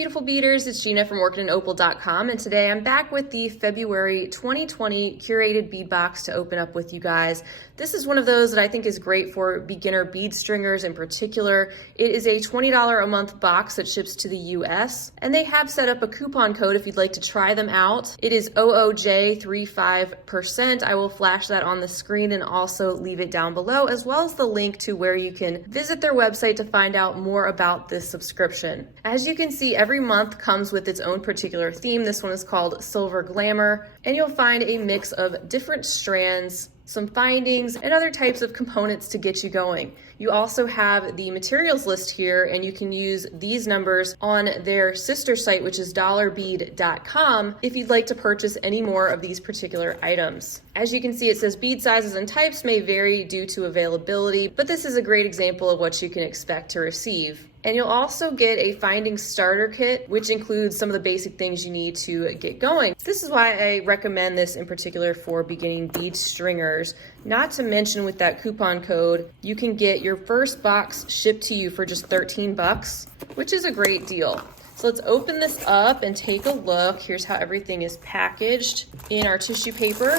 beautiful beaders, it's Gina from workinginopal.com, and today I'm back with the February 2020 Curated Bead Box to open up with you guys. This is one of those that I think is great for beginner bead stringers in particular. It is a $20 a month box that ships to the US, and they have set up a coupon code if you'd like to try them out. It is OOJ35%. I will flash that on the screen and also leave it down below, as well as the link to where you can visit their website to find out more about this subscription. As you can see, every month comes with its own particular theme. This one is called Silver Glamour, and you'll find a mix of different strands, some findings, and other types of components to get you going. You also have the materials list here, and you can use these numbers on their sister site, which is dollarbead.com, if you'd like to purchase any more of these particular items. As you can see, it says bead sizes and types may vary due to availability, but this is a great example of what you can expect to receive. And you'll also get a finding starter kit, which includes some of the basic things you need to get going. This is why I recommend this in particular for beginning bead stringers. Not to mention, with that coupon code, you can get your first box shipped to you for just 13 bucks, which is a great deal. So let's open this up and take a look. Here's how everything is packaged in our tissue paper.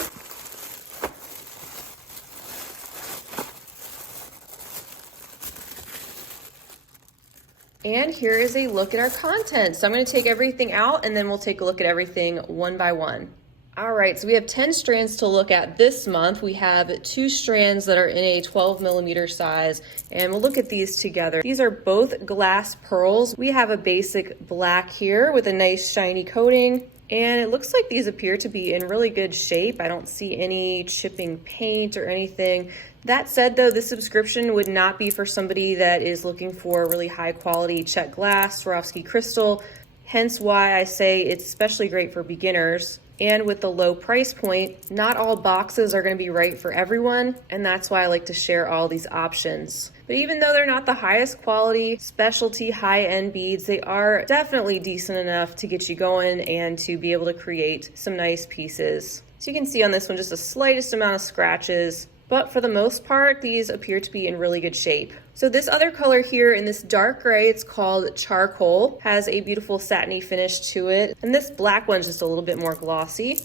And here is a look at our content. So I'm going to take everything out and then we'll take a look at everything one by one. All right, so we have 10 strands to look at this month. We have 2 strands that are in a 12mm size, and we'll look at these together. These are both glass pearls. We have a basic black here with a nice shiny coating, and it looks like these appear to be in really good shape. I don't see any chipping paint or anything. That said, though, this subscription would not be for somebody that is looking for really high quality check glass, Swarovski crystal, hence why I say it's especially great for beginners. And with the low price point, not all boxes are going to be right for everyone, and that's why I like to share all these options. But even though they're not the highest quality, specialty, high-end beads, they are definitely decent enough to get you going and to be able to create some nice pieces. So you can see on this one just the slightest amount of scratches, but for the most part, these appear to be in really good shape. So this other color here in this dark gray, it's called Charcoal, has a beautiful satiny finish to it. And this black one's just a little bit more glossy.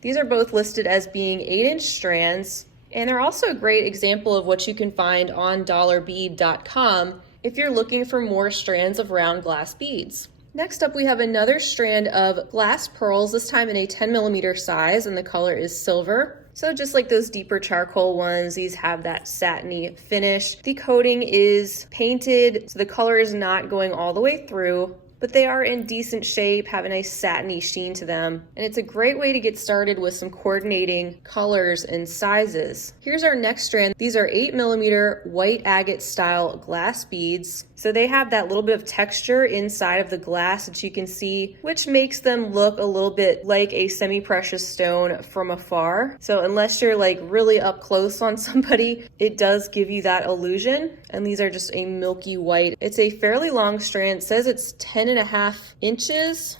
These are both listed as being 8-inch strands, and they're also a great example of what you can find on dollarbead.com if you're looking for more strands of round glass beads. Next up, we have another strand of glass pearls, this time in a 10mm size, and the color is silver. So just like those deeper charcoal ones, these have that satiny finish. The coating is painted, so the color is not going all the way through, but they are in decent shape, have a nice satiny sheen to them. And it's a great way to get started with some coordinating colors and sizes. Here's our next strand. These are 8mm white agate style glass beads. So they have that little bit of texture inside of the glass that you can see, which makes them look a little bit like a semi-precious stone from afar. So unless you're like really up close on somebody, it does give you that illusion. And these are just a milky white. It's a fairly long strand. It says it's 10.5 inches,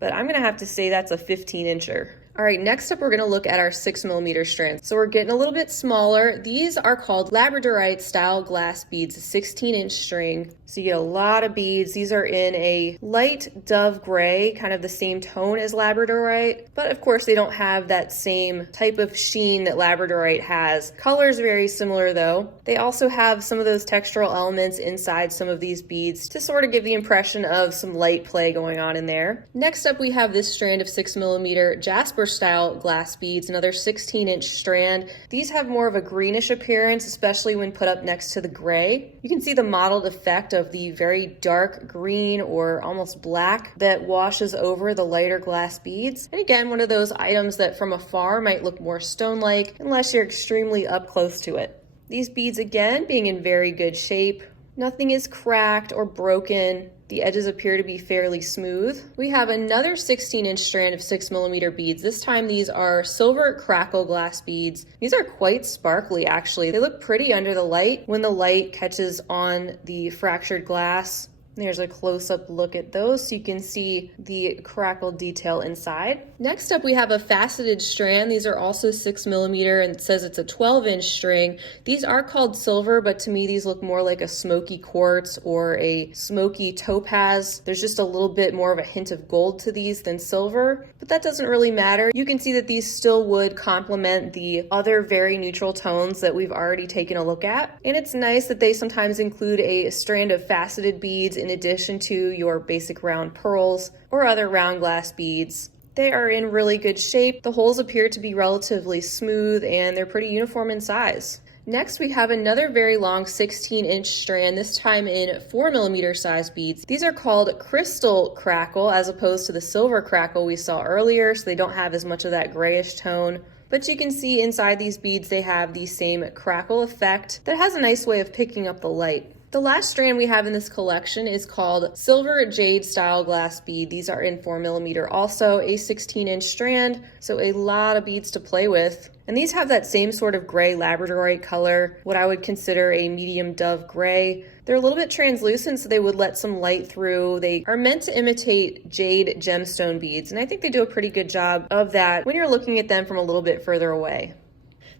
but I'm gonna have to say that's a 15-incher. All right, next up, we're gonna look at our 6mm strands. So we're getting a little bit smaller. These are called Labradorite style glass beads, a 16-inch string. So you get a lot of beads. These are in a light dove gray, kind of the same tone as Labradorite, but of course they don't have that same type of sheen that Labradorite has. Color's very similar though. They also have some of those textural elements inside some of these beads to sort of give the impression of some light play going on in there. Next up, we have this strand of 6mm Jasper style glass beads, another 16-inch strand. These have more of a greenish appearance, especially when put up next to the gray. You can see the mottled effect of the very dark green or almost black that washes over the lighter glass beads. And again, one of those items that from afar might look more stone-like unless you're extremely up close to it. These beads, again, being in very good shape. Nothing is cracked or broken. The edges appear to be fairly smooth. We have another 16-inch strand of 6mm beads. This time these are silver Crackle glass beads. These are quite sparkly, actually. They look pretty under the light when the light catches on the fractured glass. There's a close-up look at those so you can see the crackle detail inside. Next up, we have a faceted strand. These are also 6mm, and it says it's a 12-inch string. These are called silver, but to me these look more like a smoky quartz or a smoky topaz. There's just a little bit more of a hint of gold to these than silver, but that doesn't really matter. You can see that these still would complement the other very neutral tones that we've already taken a look at. And it's nice that they sometimes include a strand of faceted beads in addition to your basic round pearls or other round glass beads. They are in really good shape. The holes appear to be relatively smooth and they're pretty uniform in size. Next, we have another very long 16-inch strand, this time in 4mm size beads. These are called crystal crackle as opposed to the silver crackle we saw earlier, so they don't have as much of that grayish tone. But you can see inside these beads they have the same crackle effect that has a nice way of picking up the light. The last strand we have in this collection is called Silver Jade Style Glass Bead. These are in 4mm also, a 16-inch strand, so a lot of beads to play with. And these have that same sort of gray Labradorite color, what I would consider a medium dove gray. They're a little bit translucent, so they would let some light through. They are meant to imitate jade gemstone beads, and I think they do a pretty good job of that when you're looking at them from a little bit further away.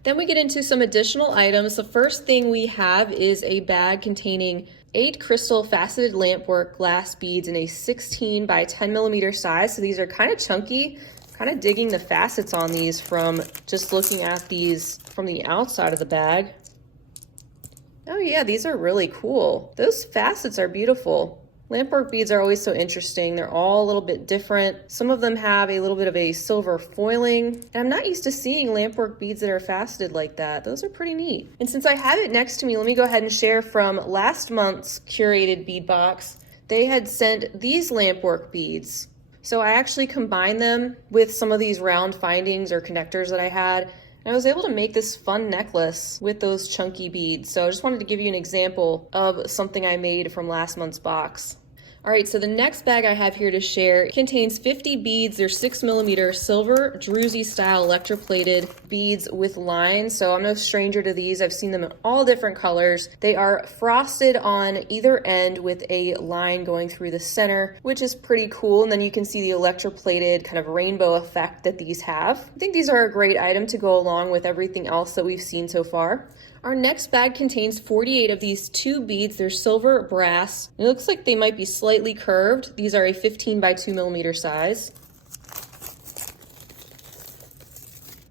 Then we get into some additional items. The first thing we have is a bag containing 8 crystal faceted lampwork glass beads in a 16 by 10mm size. So these are kind of chunky. Kind of digging the facets on these from just looking at these from the outside of the bag. Oh yeah, these are really cool. Those facets are beautiful. Lampwork beads are always so interesting. They're all a little bit different. Some of them have a little bit of a silver foiling. And I'm not used to seeing lampwork beads that are faceted like that. Those are pretty neat. And since I have it next to me, let me go ahead and share from last month's Curated Bead Box. They had sent these lampwork beads. So I actually combined them with some of these round findings or connectors that I had. And I was able to make this fun necklace with those chunky beads. So I just wanted to give you an example of something I made from last month's box. All right, so the next bag I have here to share contains 50 beads. They're 6mm silver, Drusy style electroplated beads with lines. So I'm no stranger to these. I've seen them in all different colors. They are frosted on either end with a line going through the center, which is pretty cool. And then you can see the electroplated kind of rainbow effect that these have. I think these are a great item to go along with everything else that we've seen so far. Our next bag contains 48 of these 2 beads. They're silver brass. It looks like they might be slightly curved. These are a 15 by 2mm size.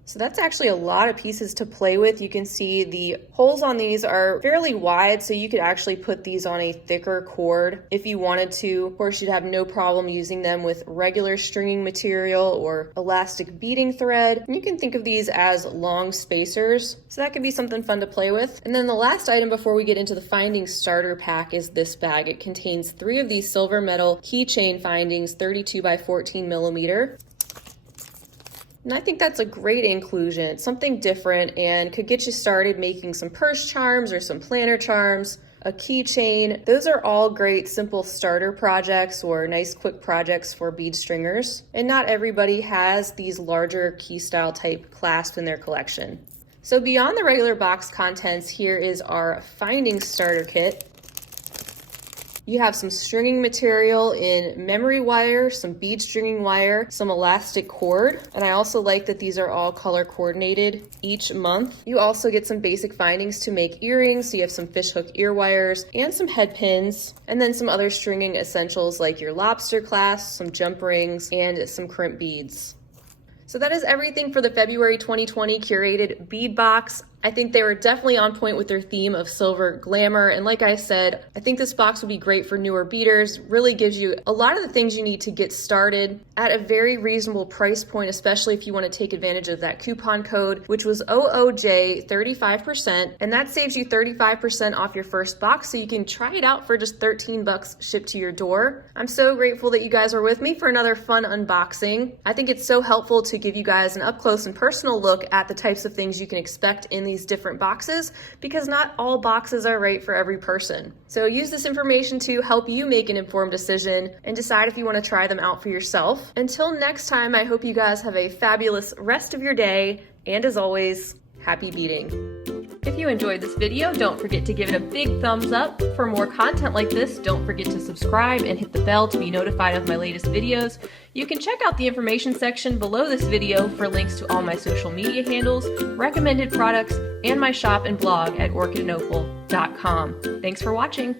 So that's actually a lot of pieces to play with. You can see the holes on these are fairly wide, so you could actually put these on a thicker cord if you wanted to. Of course, you'd have no problem using them with regular stringing material or elastic beading thread. And you can think of these as long spacers, so that could be something fun to play with. And then the last item before we get into the finding starter pack is this bag. It contains 3 of these silver metal keychain findings, 32 by 14mm. And I think that's a great inclusion. It's something different and could get you started making some purse charms or some planner charms, a keychain. Those are all great simple starter projects or nice quick projects for bead stringers. And not everybody has these larger key style type clasps in their collection. So beyond the regular box contents, here is our finding starter kit. You have some stringing material in memory wire, some bead stringing wire, some elastic cord, and I also like that these are all color coordinated each month. You also get some basic findings to make earrings, so you have some fishhook ear wires and some head pins, and then some other stringing essentials like your lobster clasp, some jump rings, and some crimp beads. So that is everything for the February 2020 Curated Bead Box. I think they were definitely on point with their theme of silver glamour. And like I said, I think this box would be great for newer beaders. Really gives you a lot of the things you need to get started at a very reasonable price point, especially if you want to take advantage of that coupon code, which was OOJ 35%. And that saves you 35% off your first box. So you can try it out for just $13 shipped to your door. I'm so grateful that you guys were with me for another fun unboxing. I think it's so helpful to give you guys an up close and personal look at the types of things you can expect in these different boxes, because not all boxes are right for every person. So use this information to help you make an informed decision and decide if you want to try them out for yourself. Until next time, I hope you guys have a fabulous rest of your day, and as always, happy beading. If If you enjoyed this video, don't forget to give it a big thumbs up. For more content like this, don't forget to subscribe and hit the bell to be notified of my latest videos. You can check out the information section below this video for links to all my social media handles, recommended products, and my shop and blog at orchidandopal.com. Thanks for watching.